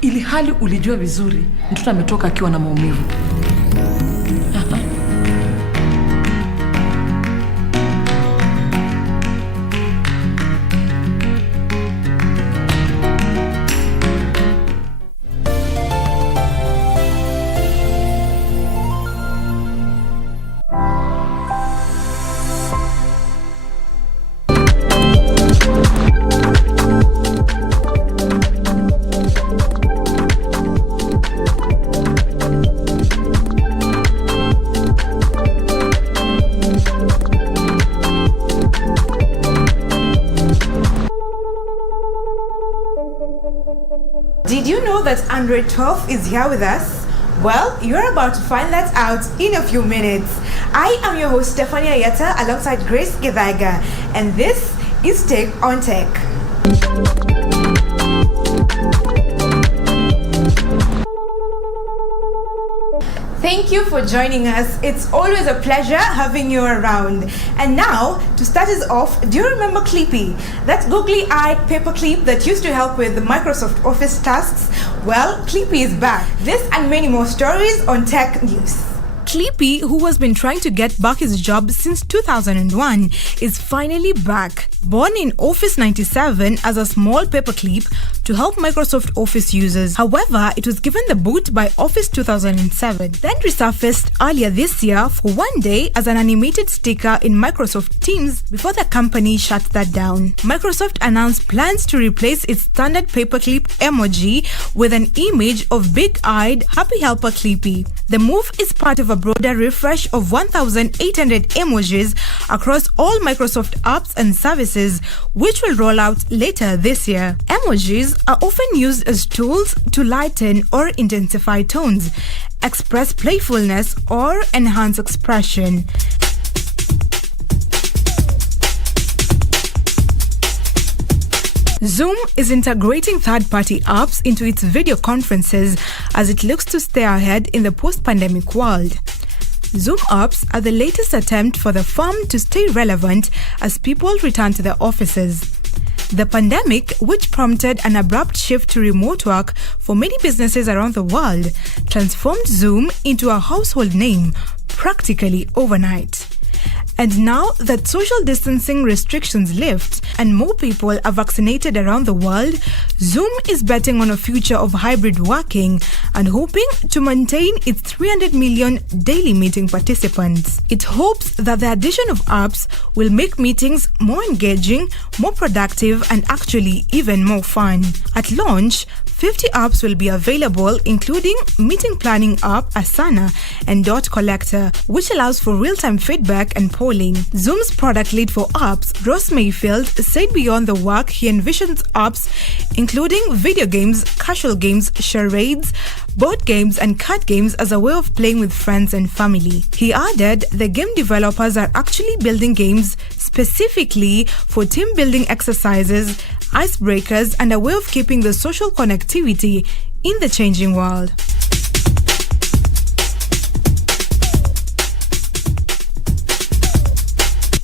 Ili hali ulijua vizuri mtoto ametoka akiwa na maumivu. Did you know that Android 12 is here with us? Well, you're about to find that out in a few minutes. I am your host, Stephanie Ayeta, alongside Grace Githaiga, and this is Take on Tech. Thank you for joining us. It's always a pleasure having you around. And now, to start us off, do you remember Clippy? That googly-eyed paperclip that used to help with the Microsoft Office tasks? Well, Clippy is back. This and many more stories on Tech News. Clippy, who has been trying to get back his job since 2001, is finally back. Born in Office 97 as a small paperclip to help Microsoft Office users. However, it was given the boot by Office 2007, then resurfaced earlier this year for one day as an animated sticker in Microsoft Teams before the company shut that down. Microsoft announced plans to replace its standard paperclip emoji with an image of big-eyed, happy helper Clippy. The move is part of a broader refresh of 1,800 emojis across all Microsoft apps and services, which will roll out later this year. Emojis are often used as tools to lighten or intensify tones, express playfulness, or enhance expression. Zoom is integrating third-party apps into its video conferences as it looks to stay ahead in the post-pandemic world. Zoom apps are the latest attempt for the firm to stay relevant as people return to their offices. The pandemic, which prompted an abrupt shift to remote work for many businesses around the world, transformed Zoom into a household name practically overnight. And now that social distancing restrictions lift and more people are vaccinated around the world, Zoom is betting on a future of hybrid working and hoping to maintain its 300 million daily meeting participants. It hopes that the addition of apps will make meetings more engaging, more productive, and actually even more fun. At launch, 50 apps will be available, including meeting planning app Asana and Dot Collector, which allows for real-time feedback and polling. Zoom's product lead for apps, Ross Mayfield, said beyond the work he envisions apps including video games, casual games, charades, board games, and card games as a way of playing with friends and family. He added the game developers are actually building games specifically for team-building exercises, icebreakers, and a way of keeping the social connectivity in the changing world.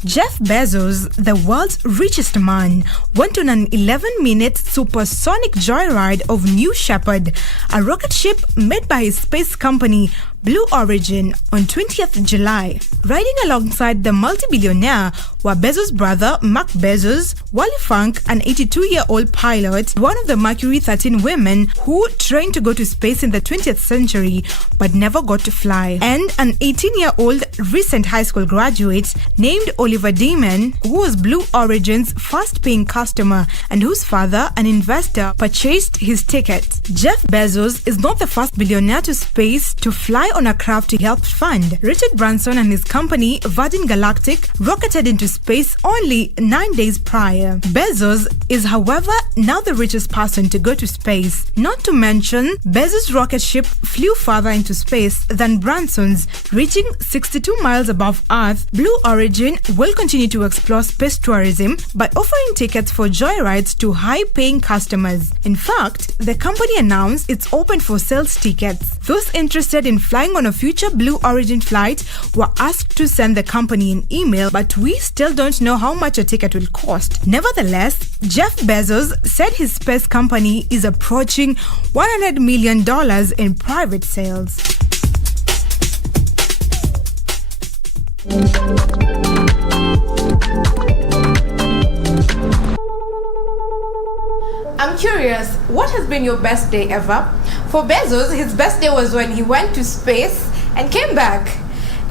Jeff Bezos, the world's richest man, went on an 11-minute supersonic joyride of New Shepard, a rocket ship made by his space company Blue Origin, on 20th July. Riding alongside the multi-billionaire were Bezos' brother Mark Bezos, Wally Funk, an 82-year-old pilot, one of the Mercury 13 women who trained to go to space in the 20th century but never got to fly, and an 18-year-old recent high school graduate named Oliver Damon, who was Blue Origin's first-paying customer and whose father, an investor, purchased his ticket. Jeff Bezos is not the first billionaire to space to fly on a craft he helped fund. Richard Branson and his company Virgin Galactic rocketed into space only 9 days prior. Bezos is, however, now the richest person to go to space. Not to mention, Bezos' rocket ship flew farther into space than Branson's, reaching 62 miles above Earth. Blue Origin will continue to explore space tourism by offering tickets for joyrides to high-paying customers. In fact, the company announced it's open for sales tickets. Those interested in flying flying on a future Blue Origin flight were asked to send the company an email, but we still don't know how much a ticket will cost. Nevertheless, Jeff Bezos said his space company is approaching $100 million in private sales. I'm curious, what has been your best day ever? For Bezos, his best day was when he went to space and came back.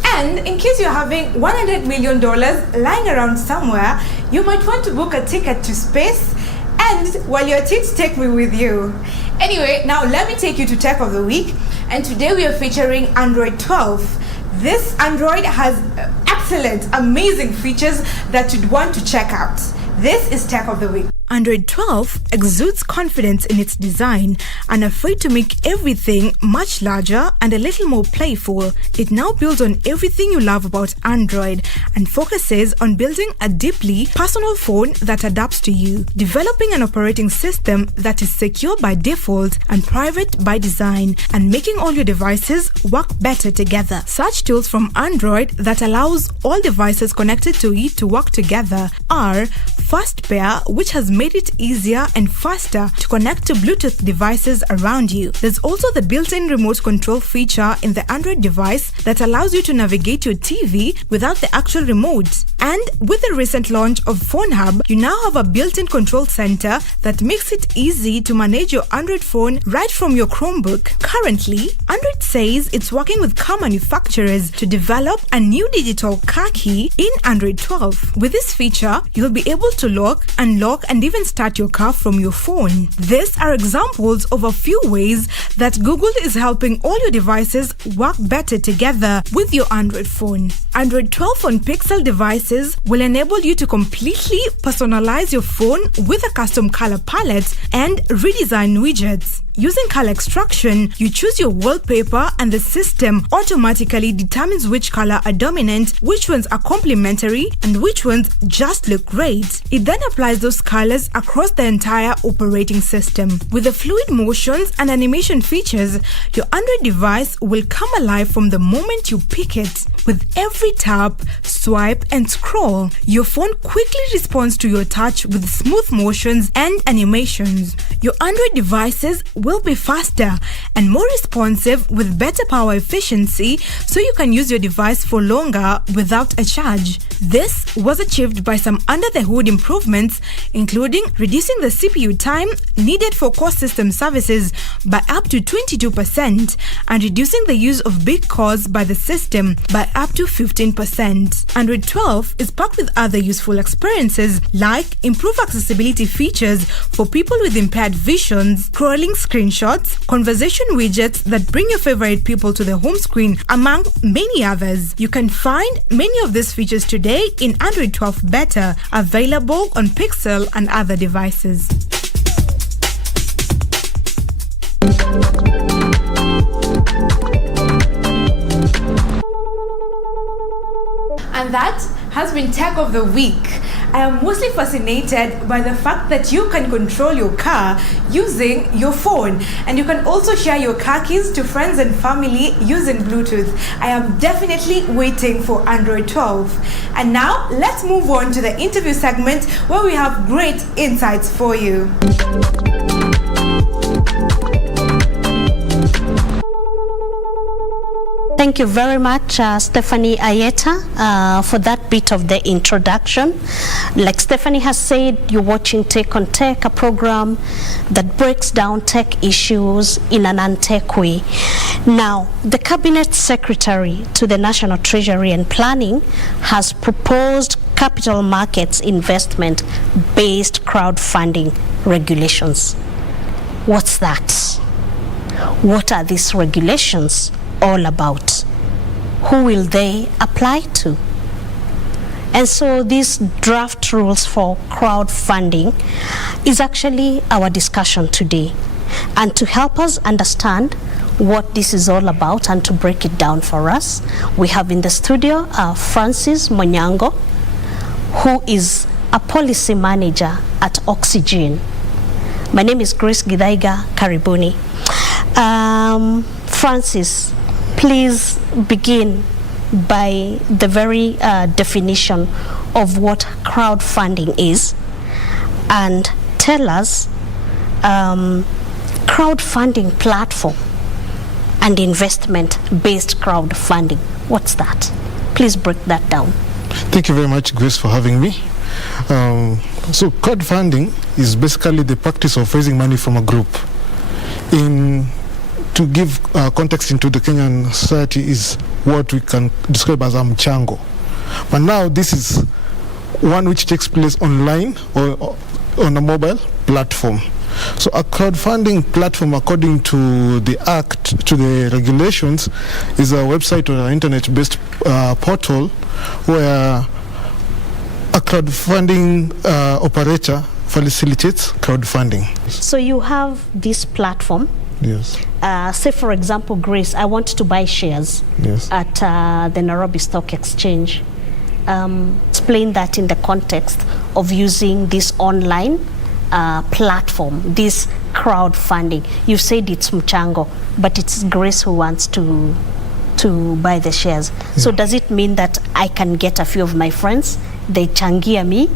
And in case you're having $100 million lying around somewhere, you might want to book a ticket to space, and while you're at it, take me with you. Anyway, now let me take you to Tech of the Week, and today we are featuring Android 12. This Android has excellent, amazing features that you'd want to check out. This is Tech of the Week. Android 12 exudes confidence in its design and afraid to make everything much larger and a little more playful. It now builds on everything you love about Android and focuses on building a deeply personal phone that adapts to you, developing an operating system that is secure by default and private by design, and making all your devices work better together. Such tools from Android that allows all devices connected to it to work together are Fast Pair, which has made it easier and faster to connect to Bluetooth devices around you. There's also the built-in remote control feature in the Android device that allows you to navigate your TV without the actual remote. And with the recent launch of Phone Hub, you now have a built-in control center that makes it easy to manage your Android phone right from your Chromebook. Currently, Android says it's working with car manufacturers to develop a new digital car key in Android 12. With this feature, you'll be able to lock, unlock, and even start your car from your phone. These are examples of a few ways that Google is helping all your devices work better together with your Android phone. Android 12 on Pixel devices will enable you to completely personalize your phone with a custom color palette and redesign widgets. Using color extraction, you choose your wallpaper and the system automatically determines which color are dominant, which ones are complementary, and which ones just look great. It then applies those colors across the entire operating system. With the fluid motions and animation features, your Android device will come alive from the moment you pick it. With every tap, swipe, and scroll, your phone quickly responds to your touch with smooth motions and animations. Your Android devices will be faster and more responsive with better power efficiency, so you can use your device for longer without a charge. This was achieved by some under-the-hood improvements, including reducing the CPU time needed for core system services by up to 22% and reducing the use of big cores by the system by up to 15%. Android 12 is packed with other useful experiences like improved accessibility features for people with impaired visions, scrolling screenshots, conversation widgets that bring your favorite people to the home screen, among many others. You can find many of these features today in Android 12 Beta, available on Pixel and other devices. And that has been Tech of the Week. I am mostly fascinated by the fact that you can control your car using your phone, and you can also share your car keys to friends and family using Bluetooth. I am definitely waiting for Android 12. And now let's move on to the interview segment where we have great insights for you. Thank you very much, Stephanie Ayeta, for that bit of the introduction. Like Stephanie has said, you're watching Tech on Tech, a program that breaks down tech issues in an untech way. Now, the Cabinet Secretary to the National Treasury and Planning has proposed capital markets investment-based crowdfunding regulations. What's that? What are these regulations all about? Who will they apply to? And so these draft rules for crowdfunding is actually our discussion today. And to help us understand what this is all about and to break it down for us, we have in the studio Francis Monyango, who is a policy manager at Oxygen. My name is Grace Gidaiga Karibuni. Francis, please begin by the very definition of what crowdfunding is, and tell us crowdfunding platform and investment-based crowdfunding. What's that? Please break that down. Thank you very much, Grace, for having me. So crowdfunding is basically the practice of raising money from a group. To give context into the Kenyan society is what we can describe as a mchango. But now this is one which takes place online or on a mobile platform. So a crowdfunding platform, according to the Act, to the regulations, is a website or an internet-based portal where a crowdfunding operator facilitates crowdfunding. So you have this platform. Yes. Say, for example, Grace, I want to buy shares at the Nairobi Stock Exchange. Explain that in the context of using this online platform, this crowdfunding. You said it's mchango, but it's Grace who wants to buy the shares. Yeah. So does it mean that I can get a few of my friends, they changia me,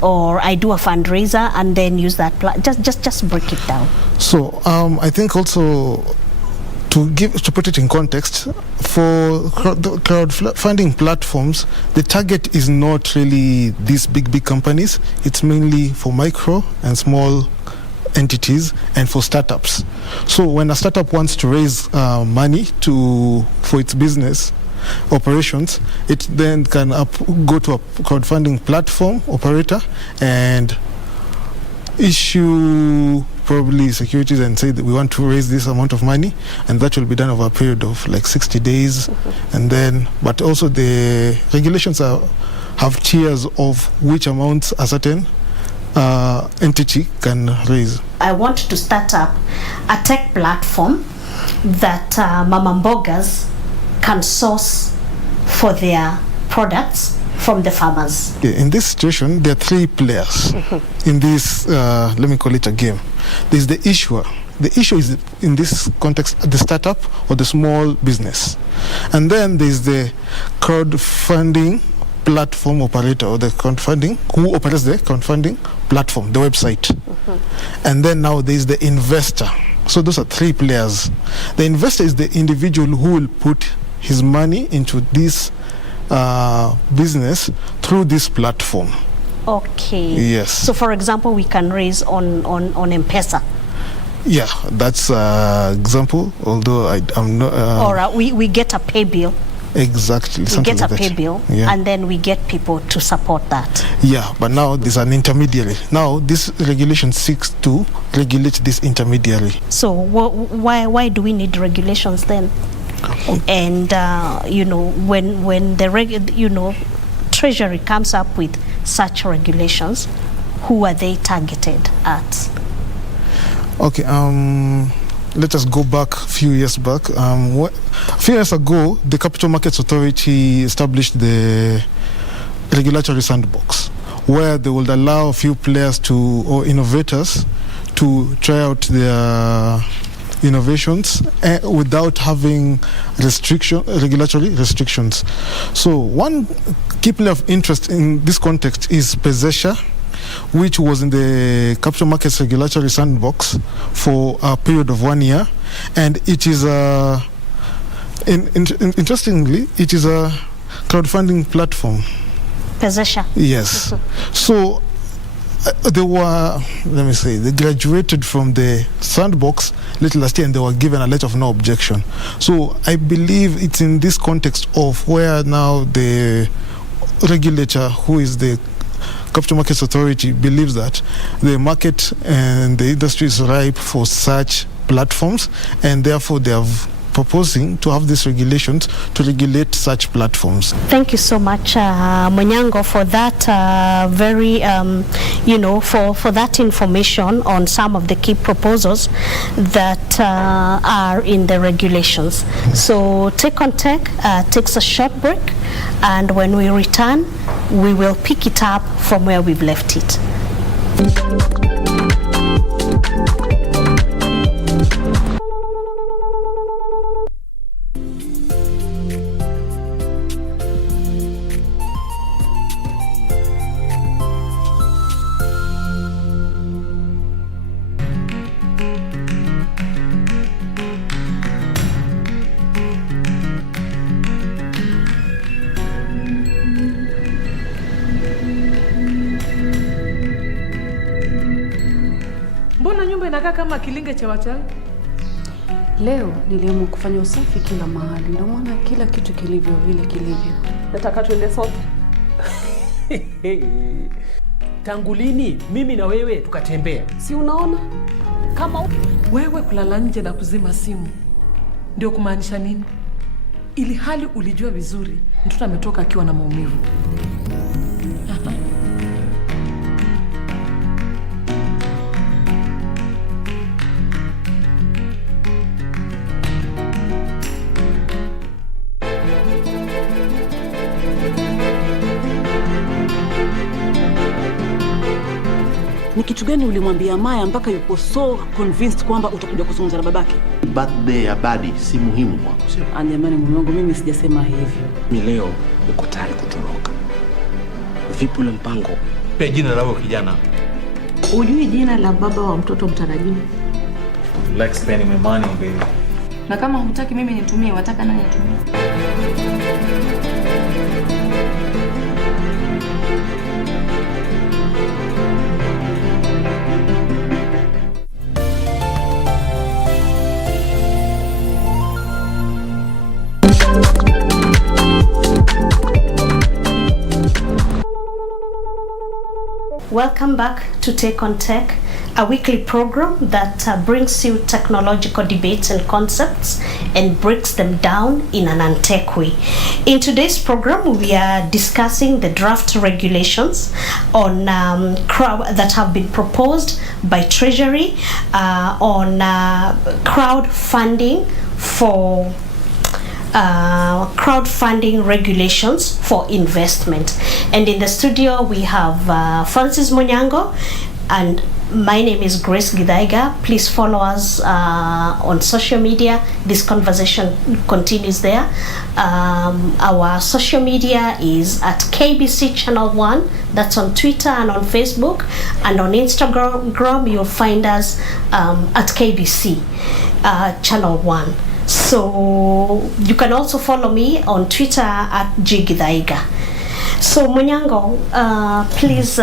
or I do a fundraiser and then use that just break it down? So I think also to put it in context, for the crowdfunding platforms, the target is not really these big companies. It's mainly for micro and small entities and for startups. So when a startup wants to raise money for its business operations, it then can go to a crowdfunding platform operator and issue probably securities and say that we want to raise this amount of money, and that will be done over a period of like 60 days. And then, but also the regulations have tiers of which amounts a certain entity can raise. I want to start up a tech platform that Mama Mbogas can source for their products from the farmers. In this situation, there are three players in this, let me call it a game. There's the issuer. The issue is, in this context, the startup or the small business. And then there's the crowdfunding platform operator, or the crowdfunding, who operates the crowdfunding platform, the website. And then now there's the investor. So those are three players. The investor is the individual who will put his money into this business through this platform. Okay. Yes. So for example, we can raise on M-Pesa. Yeah, that's an example, although I'm not... or we get a pay bill. Exactly. We get a pay bill, and then we get people to support that. Yeah, but now there's an intermediary. Now this regulation seeks to regulate this intermediary. So why do we need regulations then? And when the Treasury comes up with such regulations, who are they targeted at? Okay, let us go back a few years back. A few years ago, the Capital Markets Authority established the regulatory sandbox, where they would allow a few players or innovators to try out their innovations without having regulatory restrictions. So one key player of interest in this context is Pezesha, which was in the Capital Markets Regulatory Sandbox for a period of 1 year. And it is interestingly, it is a crowdfunding platform. Pezesha? Yes. So they graduated from the sandbox little last year, and they were given a letter of no objection. So I believe it's in this context of where now the regulator, who is the Capital Markets Authority, believes that the market and the industry is ripe for such platforms, and therefore they are proposing to have these regulations to regulate such platforms. Thank you so much, Munyango, for that for that information on some of the key proposals that are in the regulations. So Take on Tech takes a short break, and when we return, we will pick it up from where we've left it. Unakaa kama kilinge cha wachawi. Leo niliamua kufanya usafi kila mahali, ndio maana kila kitu kilivyo vile kilivyo. Nataka tuende sote. Tangu lini mimi na wewe tukatembea? Si unaona? Kama Wewe kulala nje na kuzima simu ndio kumaanisha nini? Ili hali ulijua vizuri mtoto ametoka akiwa na maumivu. ni kitu gani ulimwambia Maya mpaka yupo so convinced kwamba utakuja kuzungumza na babake? Birthday ya Badi si muhimu kwako, sio? Jamani mume wangu, mimi sijasema hivyo. Mimi leo niko tayari kutoroka. Vipi ule mpango? Pe jina la kijana. Ujui jina la baba wa mtoto mtarajiwa? Like spending my money, baby. Na kama hutaki mimi nitumie, wataka nani atumie? Welcome back to Take on Tech, a weekly program that brings you technological debates and concepts and breaks them down in an untech way. In today's program, we are discussing the draft regulations on that have been proposed by Treasury on crowdfunding for crowdfunding regulations for investment. And in the studio we have Francis Munyango, and my name is Grace Gidaiga. Please follow us on social media. This conversation continues there. Our social media is at KBC Channel 1. That's on Twitter and on Facebook. And on Instagram, you'll find us at KBC Channel 1. So you can also follow me on Twitter at Jigidaiga. So Munyango, please,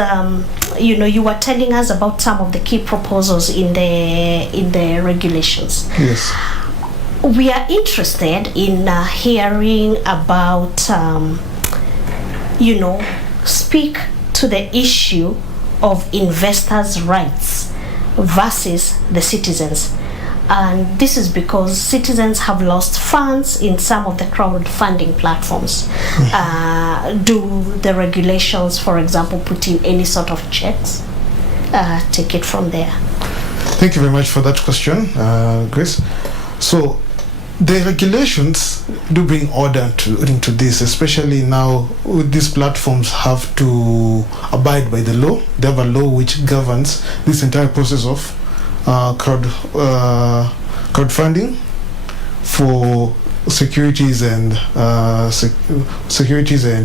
you were telling us about some of the key proposals in the regulations. Yes. We are interested in hearing about, speak to the issue of investors' rights versus the citizens. And this is because citizens have lost funds in some of the crowdfunding platforms. Do the regulations, for example, put in any sort of checks? Take it from there. Thank you very much for that question, Grace. So the regulations do bring order into this, especially now these platforms have to abide by the law. They have a law which governs this entire process of crowdfunding for securities and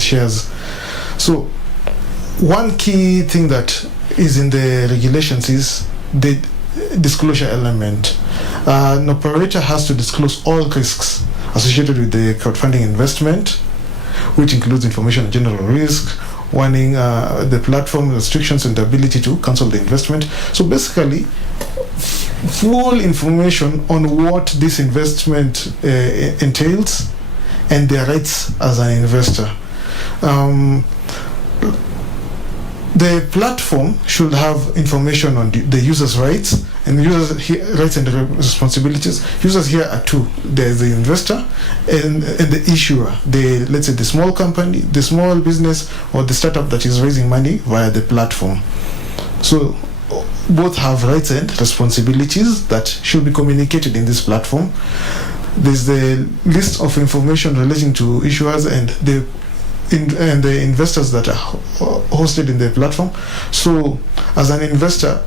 shares. So one key thing that is in the regulations is the disclosure element. An operator has to disclose all risks associated with the crowdfunding investment, which includes information on general risk, warning the platform restrictions and the ability to cancel the investment. So basically, full information on what this investment entails and their rights as an investor. The platform should have information on the user's rights and rights and responsibilities. Users here are two. There's the investor and the issuer. Let's say the small company, the small business, or the startup that is raising money via the platform. So both have rights and responsibilities that should be communicated in this platform. There's the list of information relating to issuers and the investors that are hosted in the platform. So as an investor,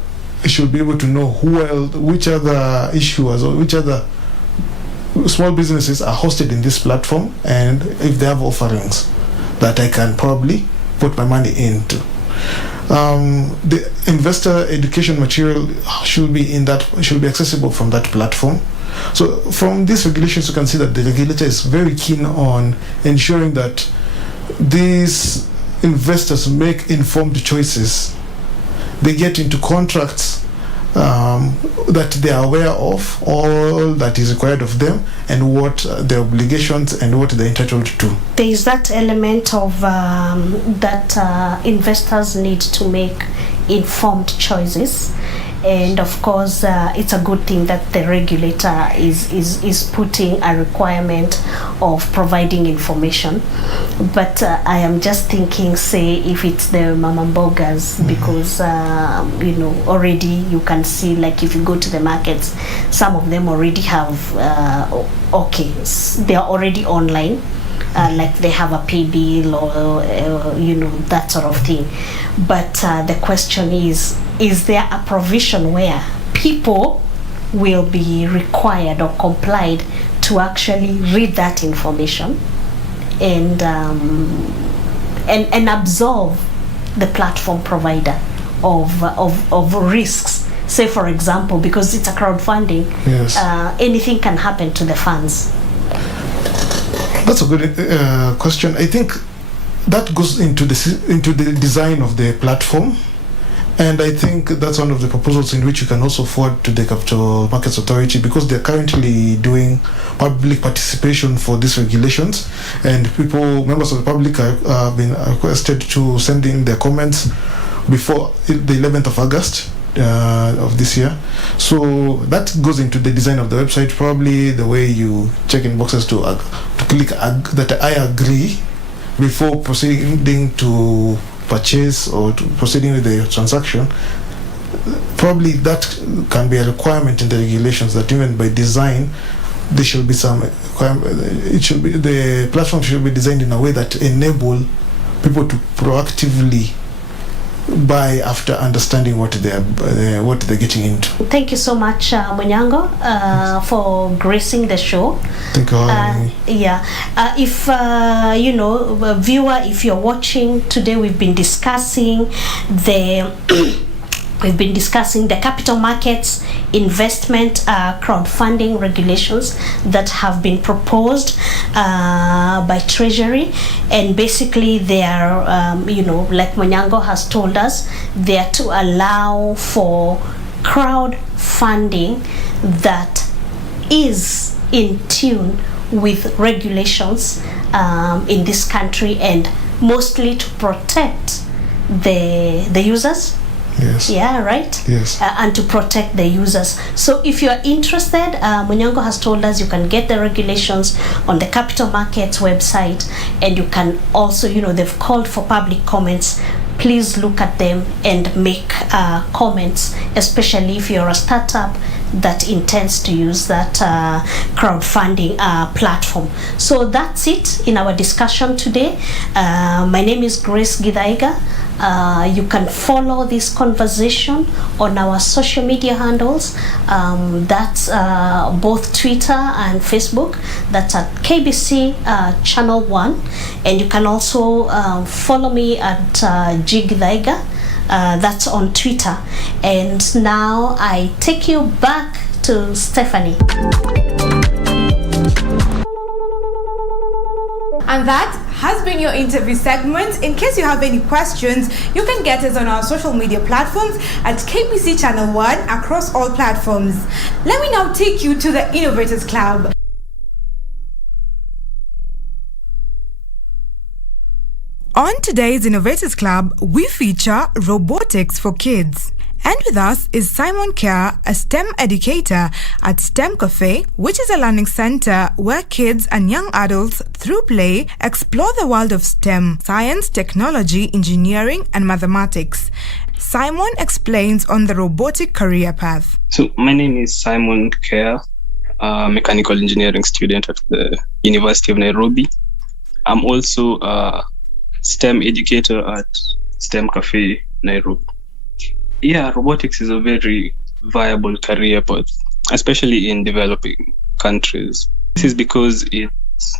you should be able to know which other issuers or which other small businesses are hosted in this platform, and if they have offerings that I can probably put my money into. The investor education material should be accessible from that platform. So from these regulations, you can see that the regulator is very keen on ensuring that these investors make informed choices. They get into contracts that they are aware of all that is required of them and what their obligations and what they're entitled to. There is that element of that investors need to make informed choices, and of course it's a good thing that the regulator is putting a requirement of providing information. But I am just thinking, say if it's the mama mbogas, because already you can see, like if you go to the markets, some of them already have they are already online, like they have a pay bill or that sort of thing. But the question is there a provision where people will be required or complied to actually read that information and absolve the platform provider of risks? Say for example, because it's a crowdfunding, yes, anything can happen to the funds. That's a good question. I think that goes into the design of the platform, and I think that's one of the proposals in which you can also forward to the Capital Markets Authority, because they're currently doing public participation for these regulations, and members of the public have been requested to send in their comments before the 11th of August of this year. So that goes into the design of the website, probably the way you check in boxes to click that I agree before proceeding to purchase or to proceeding with the transaction. Probably that can be a requirement in the regulations, that even by design there should be some the platform should be designed in a way that enable people to proactively buy after understanding what they're getting into. Thank you so much, Munyango, for gracing the show. Thank you for having me. Yeah. If viewer, if you're watching today, we've been discussing the capital markets investment crowdfunding regulations that have been proposed by Treasury, and basically they are like Munyango has told us, they are to allow for crowdfunding that is in tune with regulations in this country, and mostly to protect the users. Yes. Yeah, right? Yes. And to protect the users. So if you are interested, Munyango has told us you can get the regulations on the Capital Markets website, and you can also, they've called for public comments. Please look at them and make comments, especially if you're a startup that intends to use that crowdfunding platform. So that's it in our discussion today. My name is Grace Githaiga. You can follow this conversation on our social media handles. That's both Twitter and Facebook. That's at KBC Channel 1. And you can also follow me at G Githaiga. That's on Twitter. And now I take you back to Stephanie. And that has been your interview segment. In case you have any questions, you can get us on our social media platforms at KBC Channel 1 across all platforms. Let me now take you to the Innovators Club. On today's Innovators Club, we feature robotics for kids. And with us is Simon Kerr, a STEM educator at STEM Cafe, which is a learning center where kids and young adults, through play, explore the world of STEM, science, technology, engineering, and mathematics. Simon explains on the robotic career path. So my name is Simon Kerr, a mechanical engineering student at the University of Nairobi. I'm also a STEM educator at STEM Cafe, Nairobi. Yeah, robotics is a very viable career path, especially in developing countries. This is because it's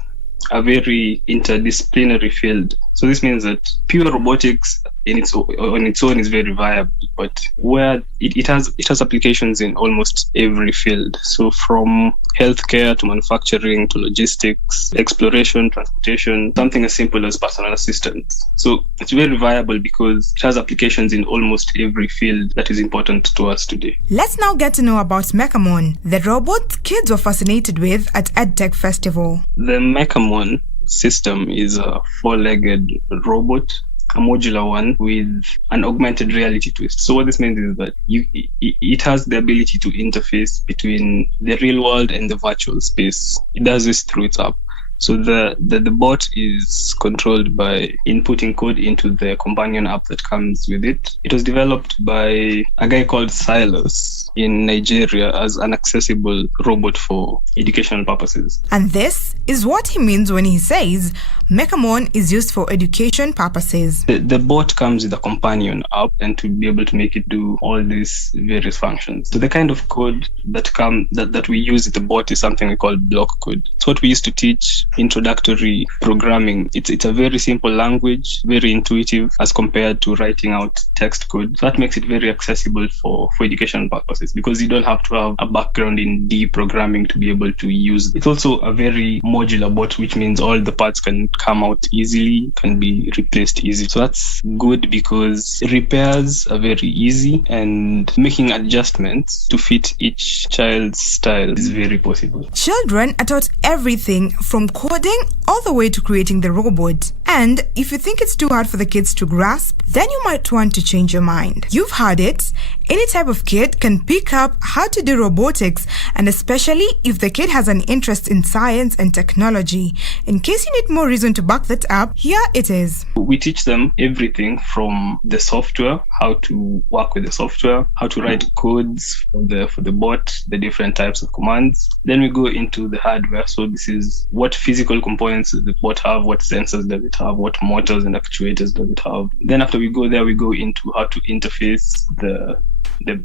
a very interdisciplinary field. So this means that pure robotics on its own is very viable, but where it has applications in almost every field. So from healthcare to manufacturing to logistics, exploration, transportation, something as simple as personal assistance. So it's very viable because it has applications in almost every field that is important to us today. Let's now get to know about Mechamon, the robot kids were fascinated with at EdTech Festival. The Mechamon system is a 4-legged robot, a modular one with an augmented reality twist. So what this means is that it has the ability to interface between the real world and the virtual space. It does this through its app. So the bot is controlled by inputting code into the companion app that comes with it. It was developed by a guy called Silas in Nigeria as an accessible robot for educational purposes. And this is what he means when he says Mechamon is used for education purposes. The bot comes with a companion app and to be able to make it do all these various functions. So the kind of code that we use with the bot is something we call block code. It's what we used to teach introductory programming. It's a very simple language, very intuitive as compared to writing out text code. So that makes it very accessible for educational purposes because you don't have to have a background in programming to be able to use it. It's also a very modular bot, which means all the parts can come out easily, can be replaced easily. So that's good because repairs are very easy and making adjustments to fit each child's style is very possible. Children are taught everything from coding all the way to creating the robot. And if you think it's too hard for the kids to grasp, then you might want to change your mind. You've heard it. Any type of kid can pick up how to do robotics, and especially if the kid has an interest in science and technology. In case you need more reason to back that up, here it is. We teach them everything from the software, how to work with the software, how to write codes for the bot, the different types of commands. Then we go into the hardware. So this is what physical components does the bot have, what sensors does it have, what motors and actuators does it have. Then after we go there, we go into how to interface the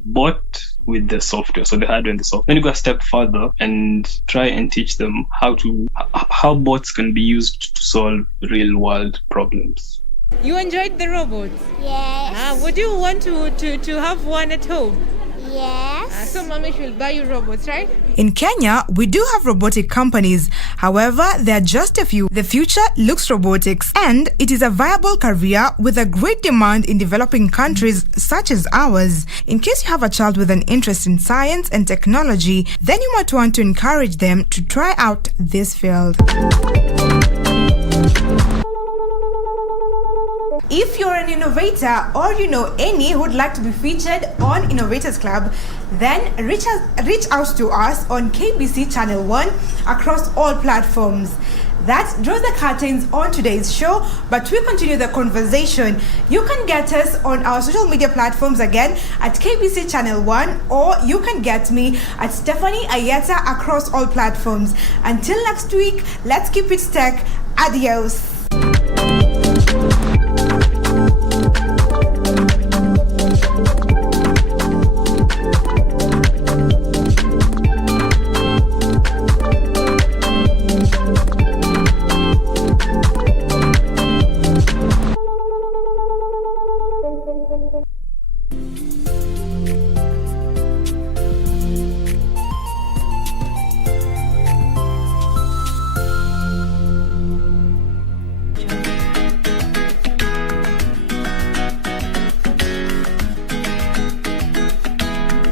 bot with the software, so the hardware and the software. Then you go a step further and try and teach them how bots can be used to solve real world problems. You enjoyed the robots? Yes. Would you want to have one at home? Yes. So mommy should buy you robots, right? In Kenya, we do have robotic companies. However, there are just a few. The future looks robotics, and it is a viable career with a great demand in developing countries such as ours. In case you have a child with an interest in science and technology, then you might want to encourage them to try out this field. If you're an innovator or you know any who would like to be featured on Innovators Club, then reach out to us on KBC Channel 1 across all platforms. That draws the curtains on today's show, but we continue the conversation. You can get us on our social media platforms again at KBC Channel 1, or you can get me at Stephanie Ayeta across all platforms. Until next week, let's keep it tech. Adios.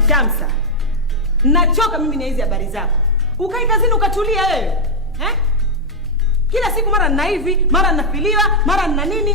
Shamsa, nachoka mimi na hizi habari zako. Ukai kazini ukatulia wewe. Kila siku mara nina hivi, mara ninafiliwa, mara nina nini.